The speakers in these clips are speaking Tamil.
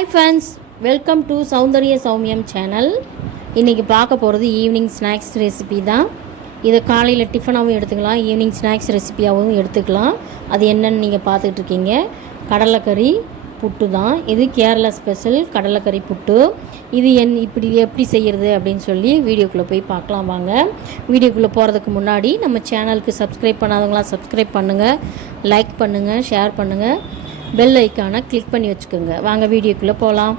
Hi friends welcome to Soundarya சௌமியம் channel இன்றைக்கி பார்க்க போகிறது ஈவினிங் ஸ்நாக்ஸ் ரெசிபி தான். இதை காலையில் டிஃபனாகவும் எடுத்துக்கலாம் ஈவினிங் ஸ்நாக்ஸ் ரெசிபியாகவும் எடுத்துக்கலாம். அது என்னென்னு நீங்கள் பார்த்துட்டு இருக்கீங்க. கடலைக்கறி புட்டு தான். இது கேரளா ஸ்பெஷல் கடலைக்கறி புட்டு. இது என் இப்படி எப்படி செய்கிறது அப்படின்னு சொல்லி வீடியோக்குள்ளே போய் பார்க்கலாம் வாங்க. வீடியோக்குள்ளே போகிறதுக்கு முன்னாடி நம்ம சேனலுக்கு சப்ஸ்கிரைப் பண்ணாதவங்களாம் சப்ஸ்கிரைப் பண்ணுங்கள் லைக் பண்ணுங்கள் ஷேர் பண்ணுங்கள் பெல் ஐக்கானை கிளிக் பண்ணி வச்சுக்கோங்க. வாங்க வீடியோக்குள்ளே போகலாம்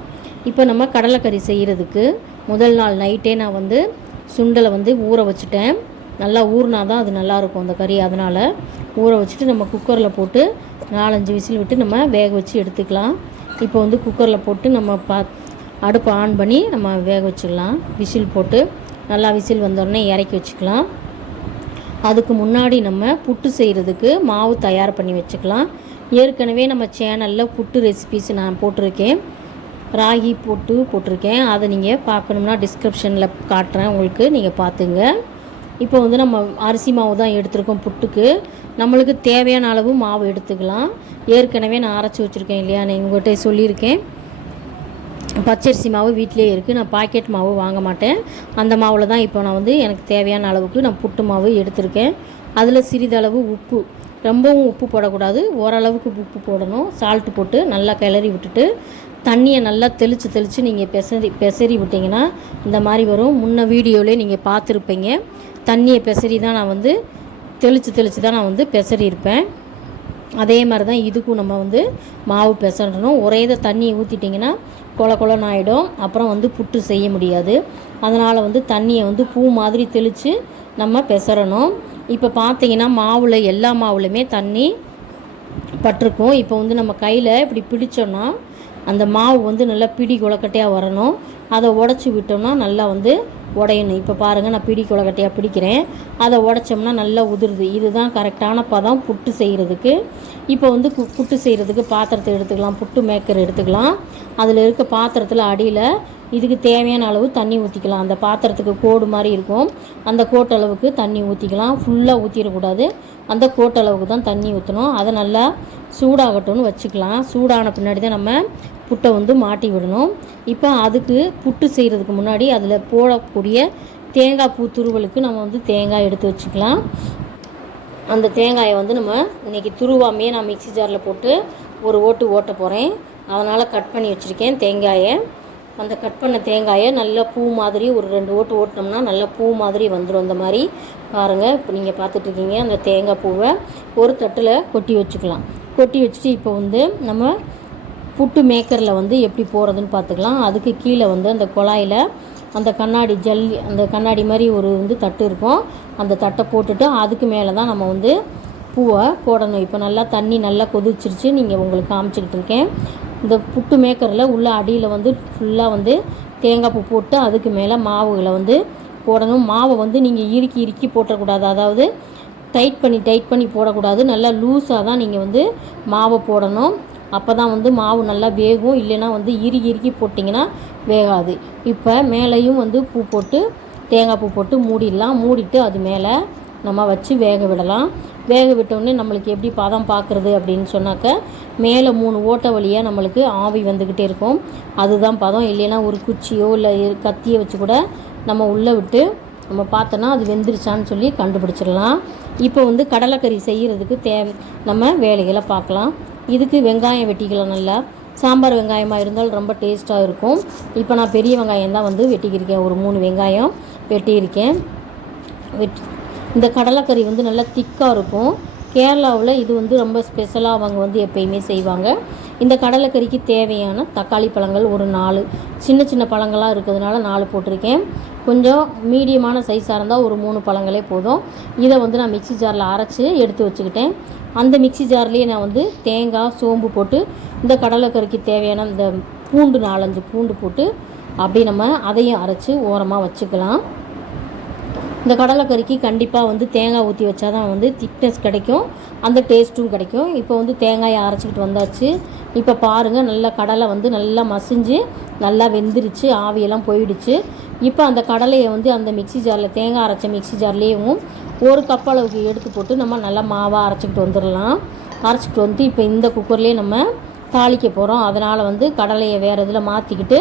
இப்போ நம்ம கடலைக்கறி செய்கிறதுக்கு முதல் நாள் நைட்டே நான் வந்து சுண்டலை வந்து ஊற வச்சுட்டேன். நல்லா ஊறினா தான் அது நல்லாயிருக்கும் அந்த கறி. அதனால் ஊற வச்சுட்டு நம்ம குக்கரில் போட்டு நாலஞ்சு விசில் விட்டு நம்ம வேக வச்சு எடுத்துக்கலாம். இப்போ வந்து குக்கரில் போட்டு நம்ம பா அடுப்பை ஆன் பண்ணி நம்ம வேக வச்சுக்கலாம் விசில் போட்டு நல்லா விசில் வந்தோடனே இறக்கி வச்சுக்கலாம். அதுக்கு முன்னாடி நம்ம புட்டு செய்கிறதுக்கு மாவு தயார் பண்ணி வச்சுக்கலாம். ஏற்கனவே நம்ம சேனலில் புட்டு ரெசிபிஸ் நான் போட்டிருக்கேன். ராகி போட்டு போட்டிருக்கேன். அதை நீங்கள் பார்க்கணும்னா டிஸ்கிரிப்ஷனில் காட்டுறேன். உங்களுக்கு நீங்கள் பார்த்துங்க. இப்போ வந்து நம்ம அரிசி மாவு தான் எடுத்திருக்கோம் புட்டுக்கு. நம்மளுக்கு தேவையான அளவு மாவு எடுத்துக்கலாம். ஏற்கனவே நான் அரைச்சி வச்சுருக்கேன் இல்லையா? நான் உங்கள்கிட்ட சொல்லியிருக்கேன். பச்சரிசி மாவு வீட்டிலே இருக்குது நான் பாக்கெட் மாவு வாங்க மாட்டேன். அந்த மாவில் தான் இப்போ நான் வந்து எனக்கு தேவையான அளவுக்கு நான் புட்டு மாவு எடுத்திருக்கேன். அதில் சிறிதளவு உப்பு ரொம்பவும் உப்பு போடக்கூடாது. ஓரளவுக்கு உப்பு போடணும். சால்ட்டு போட்டு நல்லா கிளறி விட்டுட்டு தண்ணியை நல்லா தெளித்து தெளித்து நீங்கள் பெசரி பெசரி விட்டிங்கன்னா இந்த மாதிரி வரும். முன்ன வீடியோவிலே நீங்கள் பார்த்துருப்பீங்க. தண்ணியை பெசரி தான் நான் வந்து தெளித்து தெளித்து தான் நான் வந்து பெசரி இருப்பேன் அதே மாதிரி தான் இதுக்கும் நம்ம வந்து மாவு பெசரணும் ஒரே இதை தண்ணியை ஊற்றிட்டிங்கன்னா கொல கொலன்னு ஆகிடும் அப்புறம் வந்து புட்டு செய்ய முடியாது. அதனால் வந்து தண்ணியை வந்து பூ மாதிரி தெளித்து நம்ம பெசரணும் இப்போ பார்த்தீங்கன்னா மாவில் எல்லா மாவுலையுமே தண்ணி பட்டிருக்கும். இப்போ வந்து நம்ம கையில் இப்படி பிடிச்சோன்னா அந்த மாவு வந்து நல்லா பிடி குளக்கட்டையாக வரணும். அதை உடச்சி விட்டோம்னா நல்லா வந்து உடையணும். இப்போ பாருங்கள் நான் பிடி குளக்கட்டையாக பிடிக்கிறேன். அதை உடைச்சோம்னா நல்லா உதிருது. இதுதான் கரெக்டான பதம் புட்டு செய்கிறதுக்கு இப்போ வந்து கு- புட்டு செய்கிறதுக்கு பாத்திரத்தை எடுத்துக்கலாம் புட்டு மேக்கர் எடுத்துக்கலாம். அதில் இருக்க பாத்திரத்தில் அடியில் இதுக்கு தேவையான அளவு தண்ணி ஊற்றிக்கலாம் அந்த பாத்திரத்துக்கு கோடு மாதிரி இருக்கும். அந்த கோட்டளவுக்கு தண்ணி ஊற்றிக்கலாம் ஃபுல்லாக ஊற்றிடக்கூடாது அந்த கோட்டளவுக்கு தான் தண்ணி ஊற்றணும் அதை நல்லா சூடாகட்டும்னு வச்சுக்கலாம். சூடான பின்னாடி தான் நம்ம புட்டை வந்து மாட்டி விடணும். இப்போ அதுக்கு புட்டு செய்கிறதுக்கு முன்னாடி அதில் போடக்கூடிய தேங்காய் பூ துருவலுக்கு நம்ம வந்து தேங்காய் எடுத்து வச்சுக்கலாம். அந்த தேங்காயை வந்து நம்ம இன்றைக்கி துருவாமையே நான் மிக்ஸி ஜாரில் போட்டு ஒரு ஓட்டு ஓட்ட போகிறேன் அதனால் கட் பண்ணி வச்சுருக்கேன் தேங்காயை. அந்த கட் பண்ண தேங்காயை நல்லா பூ மாதிரி ஒரு ரெண்டு ஓட்டு ஓட்டினோம்னா நல்லா பூ மாதிரி வந்துடும் அந்த மாதிரி. பாருங்கள் இப்போ நீங்கள் பார்த்துட்ருக்கீங்க அந்த தேங்காய் பூவை. ஒரு தட்டில் கொட்டி வச்சுக்கலாம். கொட்டி வச்சுட்டு இப்போ வந்து நம்ம புட்டு மேக்கரில் வந்து எப்படி போகிறதுன்னு பார்த்துக்கலாம். அதுக்கு கீழே வந்து அந்த குழாயில் அந்த கண்ணாடி ஜல்லி அந்த கண்ணாடி மாதிரி ஒரு வந்து தட்டு இருக்கும். அந்த தட்டை போட்டுட்டு அதுக்கு மேலே தான் நம்ம வந்து பூவை போடணும். இப்போ நல்லா தண்ணி நல்லா கொதிச்சிருச்சு. நீங்கள் உங்களுக்கு காமிச்சிக்கிட்டு இருக்கேன். இந்த புட்டு மேக்கரில் உள்ள அடியில் வந்து ஃபுல்லாக வந்து தேங்காய் பூ போட்டு அதுக்கு மேலே மாவுகளை வந்து போடணும். மாவை வந்து நீங்கள் இறுக்கி இறுக்கி போட்டக்கூடாது. அதாவது டைட் பண்ணி டைட் பண்ணி போடக்கூடாது. நல்லா லூஸாக தான் நீங்கள் வந்து மாவை போடணும். அப்போ தான் வந்து மாவு நல்லா வேகும். இல்லைன்னா வந்து இறுகி இறுகி போட்டிங்கன்னா வேகாது. இப்போ மேலேயும் வந்து பூ போட்டு தேங்காய் பூ போட்டு மூடிடலாம். மூடிட்டு அது மேலே நம்ம வச்சு வேக விடலாம். வேக விட்டோடனே நம்மளுக்கு எப்படி பதம் பார்க்குறது அப்படின்னு சொன்னாக்க மேலே மூணு ஓட்டை வழியாக நம்மளுக்கு ஆவி வந்துக்கிட்டே இருக்கும். அதுதான் பதம். இல்லைன்னா ஒரு குச்சியோ இல்லை கத்தியை வச்சு கூட நம்ம உள்ளே விட்டு நம்ம பார்த்தோன்னா அது வெந்துருச்சான்னு சொல்லி கண்டுபிடிச்சிடலாம். இப்போ வந்து கடலைக்கறி செய்கிறதுக்கு தே நம்ம வேலைகளை பார்க்கலாம். இதுக்கு வெங்காயம் வெட்டிக்கலாம் நல்லா. சாம்பார் வெங்காயமாக இருந்தால் ரொம்ப டேஸ்ட்டாக இருக்கும். இப்போ நான் பெரிய வெங்காயம் தான் வந்து வெட்டிக்கிருக்கேன். ஒரு மூணு வெங்காயம் வெட்டியிருக்கேன். வெட் இந்த கடலைக்கறி வந்து நல்லா திக்காக இருக்கும். கேரளாவில் இது வந்து ரொம்ப ஸ்பெஷலாக அவங்க வந்து எப்பயுமே செய்வாங்க. இந்த கடலைக்கறிக்கு தேவையான தக்காளி பழங்கள் ஒரு நாலு சின்ன சின்ன பழங்களாக இருக்கிறதுனால நாலு போட்டிருக்கேன். கொஞ்சம் மீடியமான சைஸாக இருந்தால் ஒரு மூணு பழங்களே போதும். இதை வந்து நான் மிக்ஸி ஜாரில் அரைச்சி எடுத்து வச்சுக்கிட்டேன். அந்த மிக்ஸி ஜார்லேயே நான் வந்து தேங்காய் சோம்பு போட்டு இந்த கடலைக்கறிக்கு தேவையான இந்த பூண்டு நாலஞ்சு பூண்டு போட்டு அப்படியே நம்ம அதையும் அரைச்சி ஓரமாக வச்சுக்கலாம். இந்த கடலைக்கறிக்கு கண்டிப்பாக வந்து தேங்காய் ஊற்றி வச்சா தான் வந்து திக்னஸ் கிடைக்கும். அந்த டேஸ்ட்டும் கிடைக்கும். இப்போ வந்து தேங்காயை அரைச்சிக்கிட்டு வந்தாச்சு. இப்போ பாருங்கள் நல்லா கடலை வந்து நல்லா மசிஞ்சு நல்லா வெந்துருச்சு ஆவியெல்லாம் போயிடுச்சு. இப்போ அந்த கடலையை வந்து அந்த மிக்ஸி ஜாரில் தேங்காய் அரைச்ச மிக்ஸி ஜார்லேயும் ஒரு கப் அளவுக்கு எடுத்து போட்டு நம்ம நல்லா மாவாக அரைச்சிக்கிட்டு வந்துடலாம். அரைச்சிக்கிட்டு வந்து இப்போ இந்த குக்கர்லேயே நம்ம தாளிக்க போகிறோம் அதனால் வந்து கடலையை வேறு இதில் மாற்றிக்கிட்டு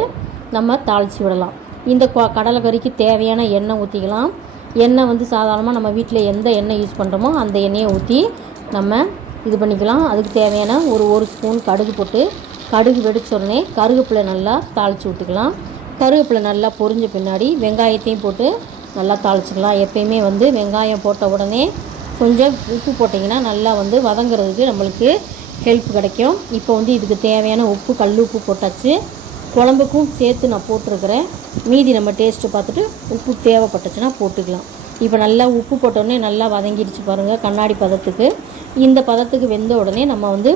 நம்ம தாளித்து விடலாம். இந்த கடலை கறிக்கு தேவையான எண்ணெய் ஊற்றிக்கலாம் எண்ணெய் வந்து சாதாரணமாக நம்ம வீட்டில் எந்த எண்ணெய் யூஸ் பண்ணுறோமோ அந்த எண்ணெயை ஊற்றி நம்ம இது பண்ணிக்கலாம். அதுக்கு தேவையான ஒரு ஒரு ஸ்பூன் கடுகு போட்டு கடுகு வெடிச்ச உடனே கருவேப்பிலை நல்லா தாளித்து விட்டுக்கலாம் கருவேப்பிலை நல்லா பொரிஞ்ச பின்னாடி வெங்காயத்தையும் போட்டு நல்லா தாளிச்சிக்கலாம். எப்பயுமே வந்து வெங்காயம் போட்ட உடனே கொஞ்சம் உப்பு போட்டிங்கன்னா நல்லா வந்து வதங்குறதுக்கு நம்மளுக்கு ஹெல்ப் கிடைக்கும். இப்போ வந்து இதுக்கு தேவையான உப்பு கல் உப்பு போட்டாச்சு. குழம்புக்கும் சேர்த்து நான் போட்டிருக்கிறேன். மீதி நம்ம டேஸ்ட்டு பார்த்துட்டு உப்பு தேவைப்பட்டுச்சுன்னா போட்டுக்கலாம். இப்போ நல்லா உப்பு போட்டோடனே நல்லா வதங்கிடுச்சு பாருங்கள் கண்ணாடி பதத்துக்கு. இந்த பதத்துக்கு வெந்த உடனே நம்ம வந்து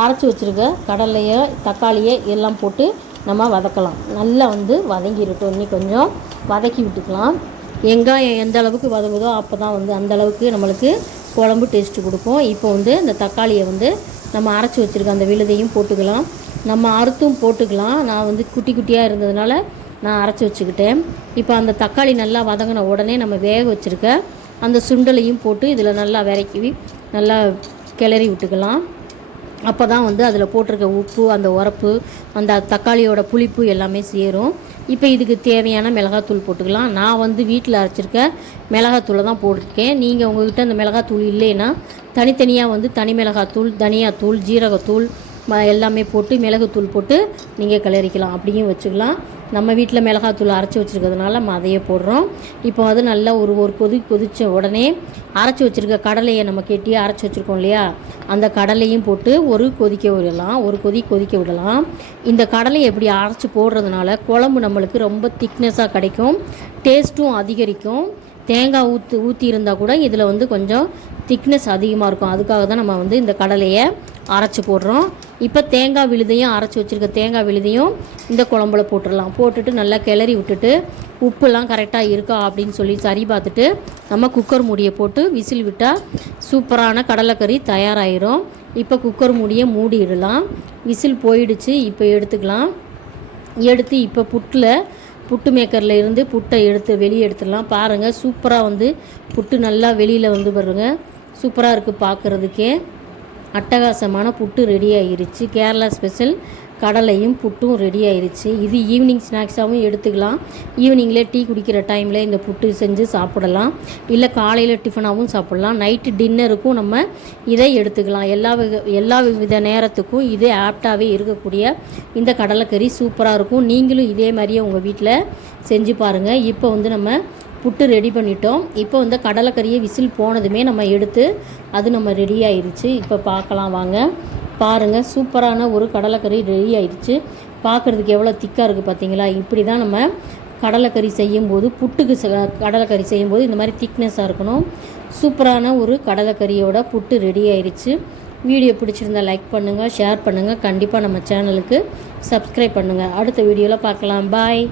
அரைச்சி வச்சுருக்க கடலையோ தக்காளியை எல்லாம் போட்டு நம்ம வதக்கலாம். நல்லா வந்து வதங்கிடட்டும். இன்னி கொஞ்சம் வதக்கி விட்டுக்கலாம். வெங்காயம் எந்த அளவுக்கு வதங்குதோ அப்போ தான் வந்து அந்த அளவுக்கு நம்மளுக்கு குழம்பு டேஸ்ட்டு கொடுக்கும். இப்போ வந்து இந்த தக்காளியை வந்து நம்ம அரைச்சி வச்சுருக்க அந்த விழுதையும் போட்டுக்கலாம். நம்ம அறுத்தும் போட்டுக்கலாம். நான் வந்து குட்டி குட்டியாக இருந்ததுனால நான் அரைச்சி வச்சுக்கிட்டேன். இப்போ அந்த தக்காளி நல்லா வதங்கின உடனே நம்ம வேக வச்சுருக்க அந்த சுண்டலையும் போட்டு இதில் நல்லா விரக்கி நல்லா கிளறி விட்டுக்கலாம். அப்போ தான் வந்து அதில் போட்டிருக்க உப்பு அந்த உரப்பு அந்த தக்காளியோட புளிப்பு எல்லாமே சேரும். இப்போ இதுக்கு தேவையான மிளகாத்தூள் போட்டுக்கலாம். நான் வந்து வீட்டில் அரைச்சிருக்க மிளகாத்தூளை தான் போட்டிருக்கேன். நீங்கள் உங்ககிட்ட அந்த மிளகாத்தூள் இல்லைன்னா தனித்தனியாக வந்து தனி மிளகாத்தூள் தனியாத்தூள் ஜீரகத்தூள் எல்லாமே போட்டு மிளகுத்தூள் போட்டு நீங்கள் கிளறிக்கலாம். அப்படியும் வச்சுக்கலாம். நம்ம வீட்டில் மிளகாத்தூள் அரைச்சி வச்சுருக்கிறதுனால நம்ம அதையே போடுறோம். இப்போ அது நல்லா ஒரு ஒரு கொதி கொதித்த உடனே அரைச்சி வச்சுருக்க கடலையை நம்ம கெட்டி அரைச்சி வச்சுருக்கோம் இல்லையா? அந்த கடலையும் போட்டு ஒரு கொதிக்க விடலாம் ஒரு கொதி கொதிக்க விடலாம். இந்த கடலையை எப்படி அரைச்சி போடுறதுனால குழம்பு நம்மளுக்கு ரொம்ப திக்னஸாக கிடைக்கும் டேஸ்ட்டும் அதிகரிக்கும். தேங்காய் ஊற்று ஊற்றி இருந்தால் கூட இதில் வந்து கொஞ்சம் திக்னஸ் அதிகமாக இருக்கும். அதுக்காக தான் நம்ம வந்து இந்த கடலையை அரைச்சி போடுறோம். இப்போ தேங்காய் விழுதையும் அரைச்சி வச்சுருக்க தேங்காய் விழுதையும் இந்த குழம்புல போட்டுடலாம். போட்டுட்டு நல்லா கிளறி விட்டுட்டு உப்புலாம் கரெக்டாக இருக்கா அப்படின்னு சொல்லி சரி பார்த்துட்டு நம்ம குக்கர் மூடியை போட்டு விசில் விட்டால் சூப்பரான கடலைக்கறி தயாராகிரும் இப்போ குக்கர் மூடியை மூடிடலாம். விசில் போயிடுச்சு இப்போ எடுத்துக்கலாம். எடுத்து இப்போ புட்டில் புட்டு மேக்கரில் இருந்து புட்டை எடுத்து வெளியே எடுத்துடலாம். பாருங்கள் சூப்பராக வந்து புட்டு நல்லா வெளியில் வந்து பாருங்க. சூப்பராக இருக்குது பார்க்குறதுக்கே அட்டகாசமான புட்டு ரெடி ஆயிருச்சு கேரளா ஸ்பெஷல் கடலையும் புட்டும் ரெடி ஆயிருச்சு இது ஈவினிங் ஸ்நாக்ஸாகவும் எடுத்துக்கலாம். ஈவினிங்கில் டீ குடிக்கிற டைமில் இந்த புட்டு செஞ்சு சாப்பிடலாம். இல்லை காலையில் டிஃபனாகவும் சாப்பிடலாம். நைட்டு டின்னருக்கும் நம்ம இதை எடுத்துக்கலாம். எல்லா வித எல்லா வித நேரத்துக்கும் இது ஆப்டாகவே இருக்கக்கூடிய இந்த கடலைக்கறி சூப்பராக இருக்கும். நீங்களும் இதே மாதிரியே உங்கள் வீட்டில் செஞ்சு பாருங்கள் இப்போ வந்து நம்ம புட்டு ரெடி பண்ணிட்டோம். இப்போ வந்து கடலைக்கறியை விசில் போனதுமே நம்ம எடுத்து அது நம்ம ரெடி ஆயிடுச்சு இப்போ பார்க்கலாம் வாங்க. பாருங்கள் சூப்பரான ஒரு கடலைக்கறி ரெடி ஆயிடுச்சு பார்க்குறதுக்கு எவ்வளோ திக்காக இருக்குது பார்த்தீங்களா? இப்படி தான் நம்ம கடலைக்கறி செய்யும்போது புட்டுக்கு கடலைக்கறி செய்யும்போது இந்த மாதிரி திக்னஸாக இருக்கணும். சூப்பரான ஒரு கடலைக்கறியோட புட்டு ரெடி ஆயிடுச்சு வீடியோ பிடிச்சிருந்தா லைக் பண்ணுங்கள் ஷேர் பண்ணுங்கள் கண்டிப்பாக நம்ம சேனலுக்கு சப்ஸ்கிரைப் பண்ணுங்கள் அடுத்த வீடியோவில் பார்க்கலாம். பாய்